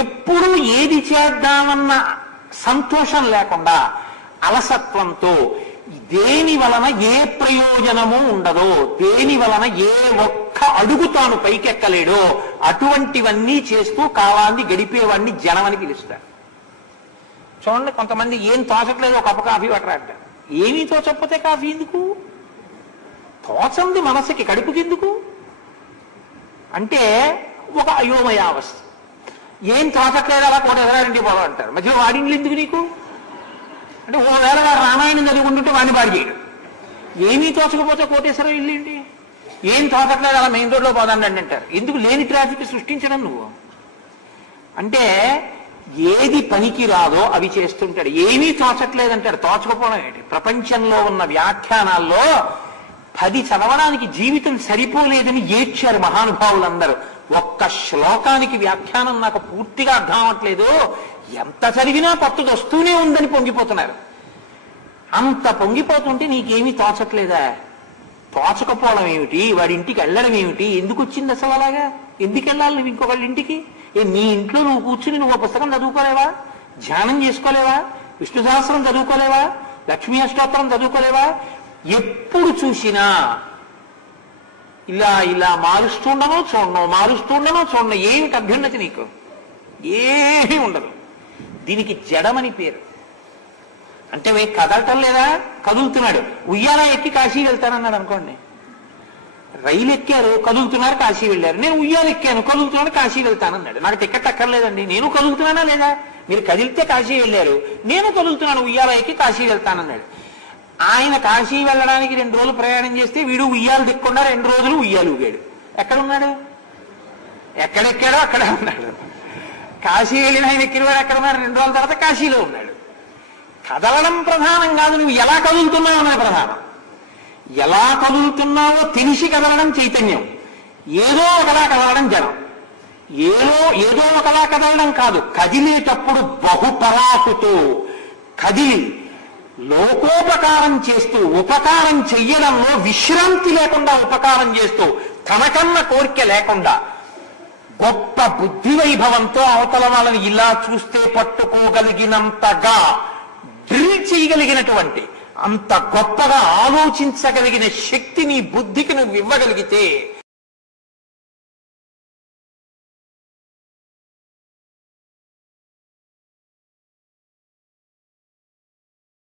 ఎప్పుడు ఏది చేద్దామన్న సంతోషం లేకుండా అలసత్వంతో దేని వలన ఏ ప్రయోజనము ఉండదో, దేని వలన ఏ ఒక్క అడుగు తాను పైకెక్కలేడో అటువంటివన్నీ చేస్తూ కాలాన్ని గడిపేవాడిని జనం అని పిలుస్తారు. చూడండి, కొంతమంది ఏం తోచట్లేదు ఒక కప్పు కాఫీ పట్టరా. ఏమీ తోచకపోతే కాఫీ ఎందుకు? తోచంది మనసుకి, కడుపుకి ఎందుకు అంటే ఒక అయోమయావస్థ. ఏం తోచట్లేదు అలా కోటేశ్వరారింటి పోవడం అంటారు. మధ్యలో వాడింగ్లు ఎందుకు నీకు అంటే ఓవేళ వాడు రామాయణం చదువుకుంటుంటే వాడిని పాడు చేయడం. ఏమీ తోచకపోతే కోటేశ్వరం ఇల్లు ఏంటి? ఏం తోచట్లేదు అలా మెయిన్ రోడ్లో పోదాండి అంటారు. ఎందుకు లేని ట్రాఫిక్ సృష్టించడం నువ్వు అంటే ఏది పనికి రాదో అవి చేస్తుంటాడు. ఏమీ తోచట్లేదంటాడు. తోచకపోవడం ఏంటి? ప్రపంచంలో ఉన్న వ్యాఖ్యానాల్లో 10 చదవడానికి జీవితం సరిపోలేదని ఏడ్చారు మహానుభావులందరూ. ఒక్క శ్లోకానికి వ్యాఖ్యానం నాకు పూర్తిగా అర్థం అవ్వట్లేదు, ఎంత చదివినా కొత్తది వస్తూనే ఉందని పొంగిపోతున్నారు. అంత పొంగిపోతుంటే నీకేమీ తోచట్లేదా? తోచకపోవడం ఏమిటి? వాడి ఇంటికి వెళ్ళడం ఏమిటి? ఎందుకు వచ్చింది అసలు అలాగా? ఎందుకు వెళ్ళాలి నువ్వు ఇంకొకళ్ళ ఇంటికి? నీ ఇంట్లో నువ్వు కూర్చుని నువ్వు పుస్తకం చదువుకోలేవా? ధ్యానం చేసుకోలేవా? విష్ణు సహస్రం చదువుకోలేవా? లక్ష్మీ అష్టోత్తరం చదువుకోలేవా? ఎప్పుడు చూసినా ఇలా ఇలా మారుస్తుండనో చూడను. ఏమిటి అభ్యున్నతి నీకు? ఏమీ ఉండదు. దీనికి జడమని పేరు. అంటే కదలటం లేదా? కదులుతున్నాడు. ఉయ్యాల ఎక్కి కాశీ వెళ్తానన్నాడు అనుకోండి. రైలు ఎక్కారు, కదులుతున్నారు, కాశీ వెళ్ళారు. నేను ఉయ్యాల ఎక్కాను, కదులుతున్నాడు, కాశీ వెళ్తానన్నాడు. నాకు టికెట్ అక్కర్లేదండి, నేను కదులుతున్నానా లేదా? మీరు కదిలితే కాశీ వెళ్ళారు, నేను కదులుతున్నాను, ఉయ్యాల ఎక్కి కాశీ వెళ్తానన్నాడు. ఆయన కాశీ వెళ్ళడానికి 2 రోజులు ప్రయాణం చేస్తే వీడు ఉయ్యాలు దిక్కుండా 2 రోజులు ఉయ్యాలు ఊగాడు. ఎక్కడున్నాడు? ఎక్కడెక్కాడో అక్కడే ఉన్నాడు. కాశీ వెళ్ళిన ఆయన ఎక్కినవాడు ఎక్కడ ఉన్నాడు? 2 రోజుల తర్వాత కాశీలో ఉన్నాడు. కదలడం ప్రధానం కాదు, నువ్వు ఎలా కదులుతున్నావు అన్నది ప్రధానం. ఎలా కదులుతున్నావో తెలిసి కదలడం చైతన్యం, ఏదో ఒకలా కదలడం జనం. ఏదో ఒకలా కదలడం కాదు, కదిలేటప్పుడు బహుపరాకుతో కదిలి లోకోపకారం చేస్తూ, ఉపకారం చెయ్యడంలో విశ్రాంతి లేకుండా ఉపకారం చేస్తూ, తనకన్న కోరిక లేకుండా గొప్ప బుద్ధి వైభవంతో అవతల వాళ్ళని ఇలా చూస్తే పట్టుకోగలిగినంతగా డ్రిల్ చేయగలిగినటువంటి, అంత గొప్పగా ఆలోచించగలిగిన శక్తి నీ బుద్ధికి నువ్వు ఇవ్వగలిగితే